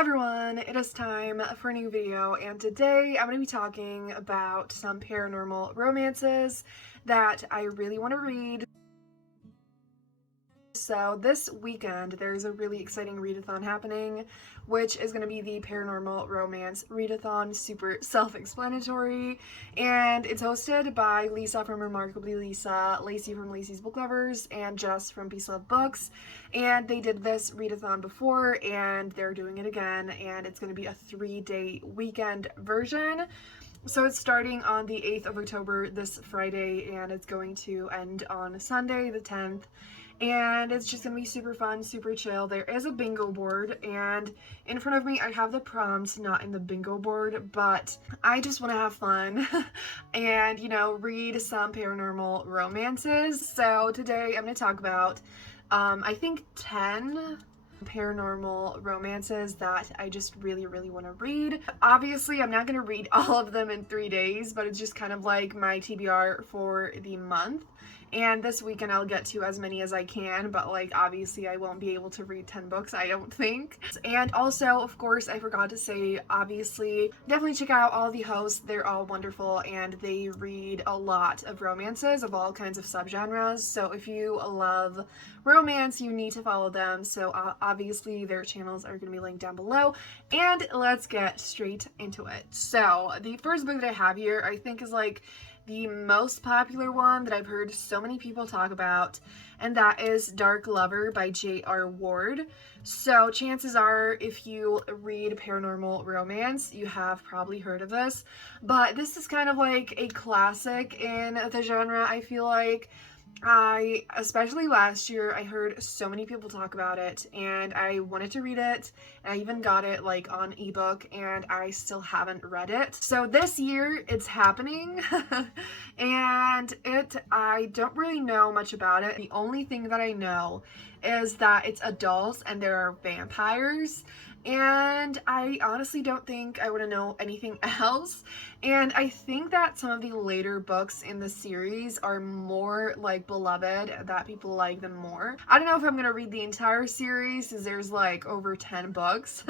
Hi everyone, it is time for a new video, and today I'm going to be talking about some paranormal romances that I really want to read. So this weekend there's a really exciting readathon happening, which is going to be the Paranormal Romance Readathon, super self-explanatory, and it's hosted by Lisa from Remarkably Lisa, Lacey from Lacey's Book Lovers, and Jess from Peace Love Books. And they did this readathon before and they're doing it again, and it's going to be a 3-day weekend version. So it's starting on the 8th of October this Friday, and it's going to end on Sunday the 10th. And it's just gonna be super fun, super chill. There is a bingo board, and in front of me I have the prompts, not in the bingo board, but I just want to have fun and, you know, read some paranormal romances. So today I'm going to talk about, I think 10 paranormal romances that I just really want to read. Obviously, I'm not going to read all of them in 3 days, but it's just kind of like my TBR for the month. And this weekend I'll get to as many as I can, but like obviously I won't be able to read 10 books, I don't think. And also, of course, I forgot to say, obviously, definitely check out all the hosts. They're all wonderful and they read a lot of romances of all kinds of subgenres. So if you love romance, you need to follow them. So obviously their channels are going to be linked down below. And let's get straight into it. So the first book that I have here, I think is like the most popular one that I've heard so many people talk about, and that is Dark Lover by J.R. Ward. So chances are, if you read paranormal romance, you have probably heard of this, but this is kind of like a classic in the genre, I feel like. Especially last year, I heard so many people talk about it, and I wanted to read it, and I even got it like on ebook, and I still haven't read it. So this year it's happening and I don't really know much about it. The only thing that I know is that it's adults and there are vampires, and I honestly don't think I want to know anything else. And I think that some of the later books in the series are more like beloved, that people like them more. I don't know if I'm gonna read the entire series, because there's like over 10 books.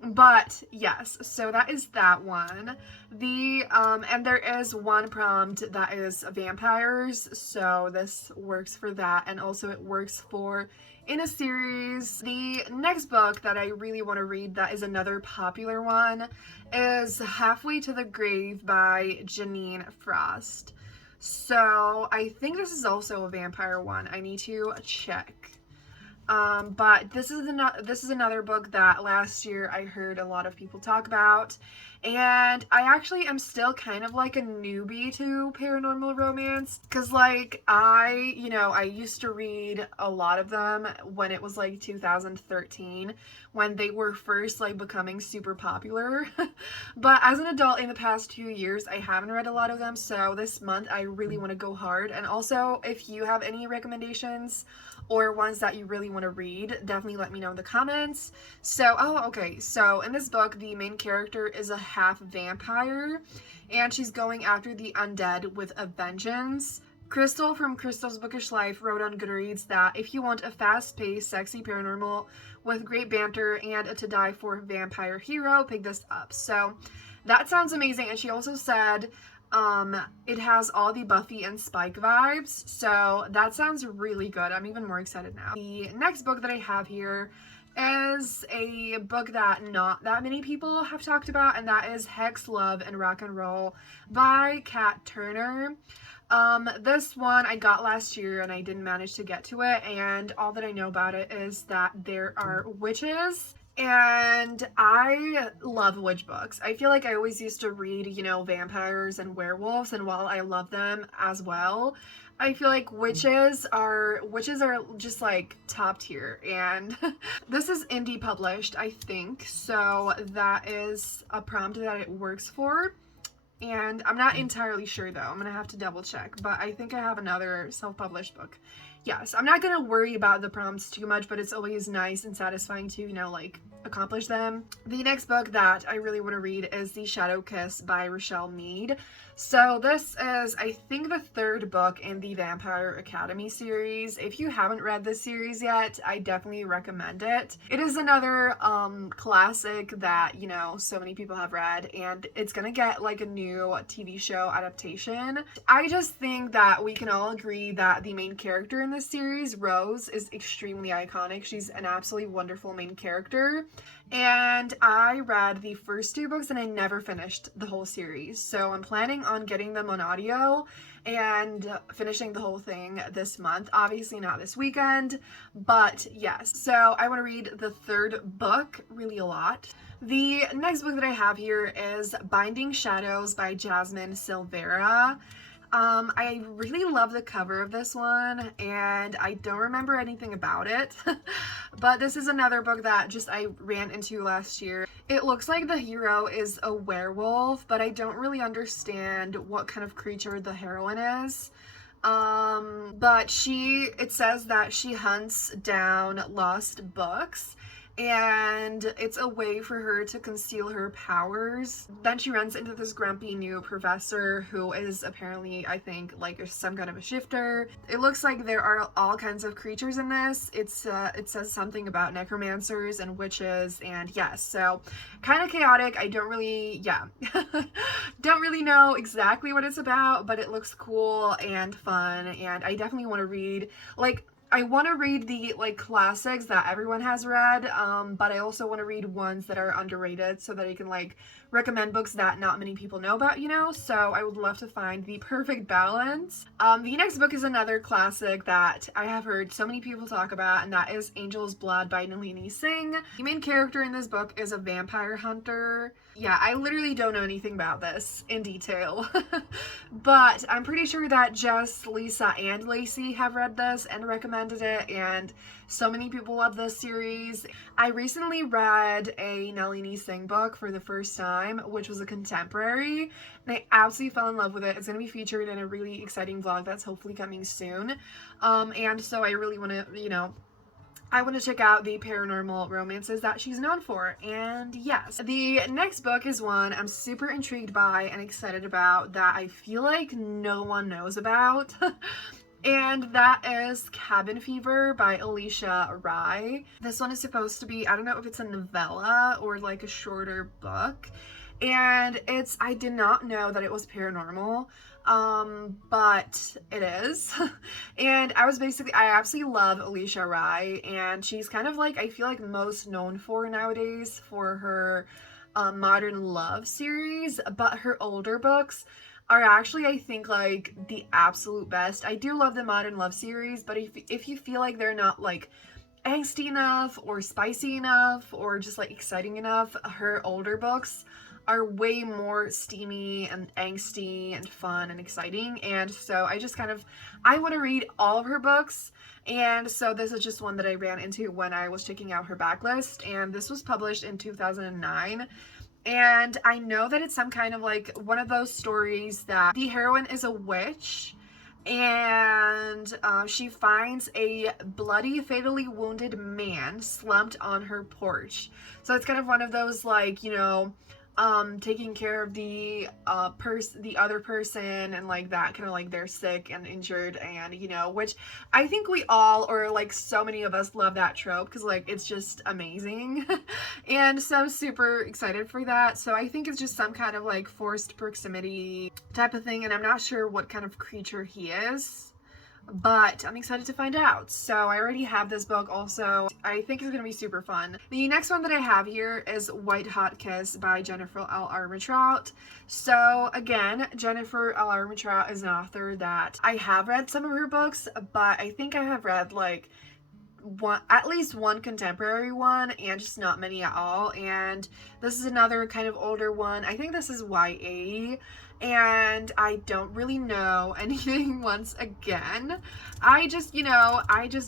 But yes, so that is that one. And there is one prompt that is vampires, so this works for that, and also it works for in a series. The next book that I really want to read, that is another popular one, is Halfway to the Grave by Janine Frost. So I think this is also a vampire one. I need to check. But this is another book that last year I heard a lot of people talk about, and I actually am still kind of like a newbie to paranormal romance, because like I used to read a lot of them when it was like 2013, when they were first like becoming super popular. But as an adult in the past 2 years, I haven't read a lot of them, so this month I really want to go hard. And also, if you have any recommendations or ones that you really want to read, definitely let me know in the comments. So, okay, so in this book, the main character is a half vampire, and she's going after the undead with a vengeance. Crystal from Crystal's Bookish Life wrote on Goodreads that if you want a fast-paced, sexy paranormal with great banter and a to-die-for vampire hero, pick this up. So that sounds amazing. And she also said it has all the Buffy and Spike vibes, so that sounds really good. I'm even more excited now. The next book that I have here is a book that not that many people have talked about, and that is Hex, Love, and Rock and Roll by Kat Turner. This one I got last year and I didn't manage to get to it, and all that I know about it is that there are witches. And I love witch books. I feel like I always used to read, you know, vampires and werewolves, and while I love them as well, I feel like witches are just like top tier. And this is indie published, I think, so that is a prompt that it works for. And I'm not entirely sure though, I'm gonna have to double check, but I think I have another self-published book yes, I'm not gonna worry about the prompts too much, but it's always nice and satisfying to, like, accomplish them. The next book that I really want to read is The Shadow Kiss by Rochelle Mead. So this is, I think, the third book in the Vampire Academy series. If you haven't read this series yet, I definitely recommend it. It is another classic that, so many people have read, and it's gonna get like a new TV show adaptation. I just think that we can all agree that the main character in this series, Rose, is extremely iconic. She's an absolutely wonderful main character. And I read the first two books and I never finished the whole series. So I'm planning on getting them on audio and finishing the whole thing this month. Obviously not this weekend, but yes. So I want to read the third book really a lot. The next book that I have here is Binding Shadows by Jasmine Silvera. I really love the cover of this one, and I don't remember anything about it, but this is another book that I ran into last year. It looks like the hero is a werewolf, but I don't really understand what kind of creature the heroine is. But it says that she hunts down lost books, and it's a way for her to conceal her powers. Then she runs into this grumpy new professor who is apparently, I think, like some kind of a shifter. It looks like there are all kinds of creatures in this. It says something about necromancers and witches, and yes, so kind of chaotic. I don't really, don't really know exactly what it's about, but it looks cool and fun, and I definitely want to read, I want to read the classics that everyone has read, but I also want to read ones that are underrated so that I can recommend books that not many people know about, so I would love to find the perfect balance. The next book is another classic that I have heard so many people talk about, and that is Angel's Blood by Nalini Singh. The main character in this book is a vampire hunter. Yeah, I literally don't know anything about this in detail, but I'm pretty sure that Jess, Lisa, and Lacey have read this and recommended it, and so many people love this series. I recently read a Nalini Singh book for the first time, which was a contemporary, and I absolutely fell in love with it. It's going to be featured in a really exciting vlog that's hopefully coming soon, and so I really want to, I want to check out the paranormal romances that she's known for. And yes, the next book is one I'm super intrigued by and excited about that I feel like no one knows about. And that is Cabin Fever by Alicia Rai. This one is supposed to be, I don't know if it's a novella or a shorter book. And I did not know that it was paranormal, but it is. And I absolutely love Alicia Rai, and she's kind of I feel like most known for nowadays for her modern love series, but her older books are actually, I think, the absolute best. I do love the modern love series, but if you feel like they're not angsty enough or spicy enough or just exciting enough, her older books are way more steamy and angsty and fun and exciting. And so I want to read all of her books. And so this is just one that I ran into when I was checking out her backlist. And this was published in 2009. And I know that it's some kind of one of those stories that the heroine is a witch, and she finds a bloody, fatally wounded man slumped on her porch. So it's kind of one of those taking care of the other person, and that kind of they're sick and injured, and which I think we all, or so many of us, love that trope because it's just amazing. And so I'm super excited for that. So I think it's just some kind of forced proximity type of thing, and I'm not sure what kind of creature he is, but I'm excited to find out. So I already have this book also. I think it's gonna be super fun. The next one that I have here is White Hot Kiss by Jennifer L. Armentrout. So again, Jennifer L. Armentrout is an author that I have read some of her books, but I think I have read at least one contemporary one, and just not many at all. And this is another kind of older one. I think this is YA, and I don't really know anything once again. I just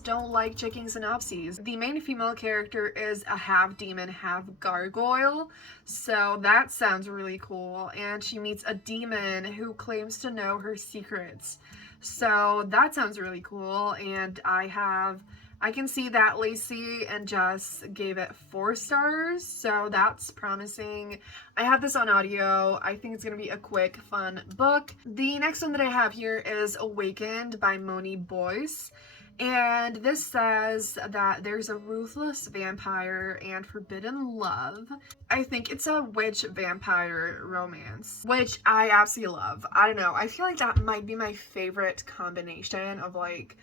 don't like checking synopses. The main female character is a half demon, half gargoyle, so that sounds really cool. And she meets a demon who claims to know her secrets. So that sounds really cool. And I can see that Lacey and Jess gave it 4 stars, so that's promising. I have this on audio. I think it's gonna be a quick, fun book. The next one that I have here is Awakened by Moni Boyce. And this says that there's a ruthless vampire and forbidden love. I think it's a witch vampire romance, which I absolutely love. I don't know. I feel like that might be my favorite combination of like,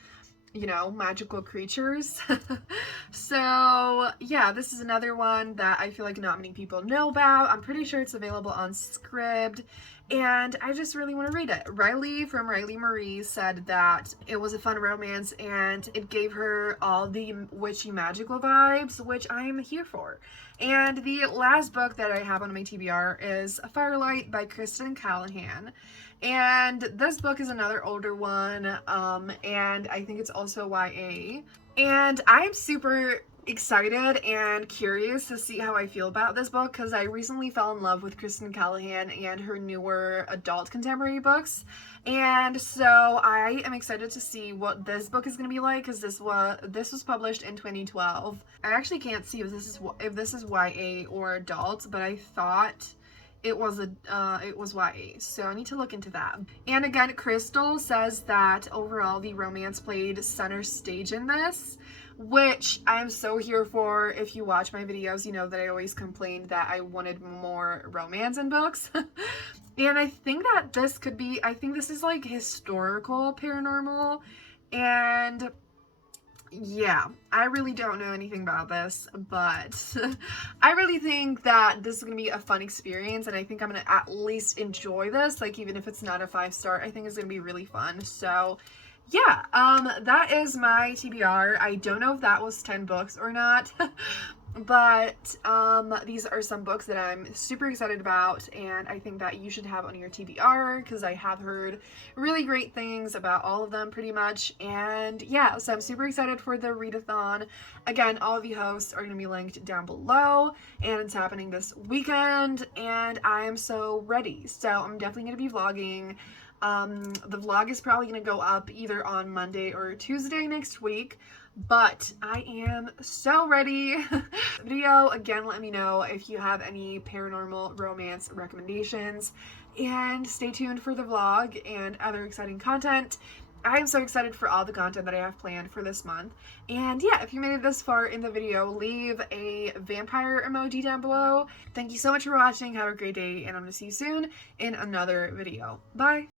you know, magical creatures. So yeah, this is another one that I feel like not many people know about. I'm pretty sure it's available on Scribd, and I just really want to read it. Riley from Riley Marie said that it was a fun romance and it gave her all the witchy magical vibes, which I'm here for. And the last book that I have on my TBR is Firelight by Kristen Callahan. And this book is another older one, and I think it's also YA. And I'm super excited and curious to see how I feel about this book because I recently fell in love with Kristen Callahan and her newer adult contemporary books. And so I am excited to see what this book is going to be like because this was published in 2012. I actually can't see if this is YA or adult, but I thought it was YA, so I need to look into that. And again, Crystal says that overall the romance played center stage in this, which I'm so here for. If you watch my videos, you know that I always complained that I wanted more romance in books. And I think that I think this is like historical paranormal, and yeah, I really don't know anything about this, but I really think that this is going to be a fun experience, and I think I'm going to at least enjoy this, like even if it's not a 5-star, I think it's going to be really fun. So yeah, that is my TBR. I don't know if that was 10 books or not, but these are some books that I'm super excited about, and I think that you should have on your TBR because I have heard really great things about all of them pretty much. And yeah, so I'm super excited for the readathon. Again, all of the hosts are going to be linked down below, and it's happening this weekend, and I am so ready. So I'm definitely going to be vlogging. The vlog is probably going to go up either on Monday or Tuesday next week, but I am so ready. Video, again, let me know if you have any paranormal romance recommendations, and stay tuned for the vlog and other exciting content. I am so excited for all the content that I have planned for this month. And yeah, if you made it this far in the video, leave a vampire emoji down below. Thank you so much for watching. Have a great day, and I'm going to see you soon in another video. Bye!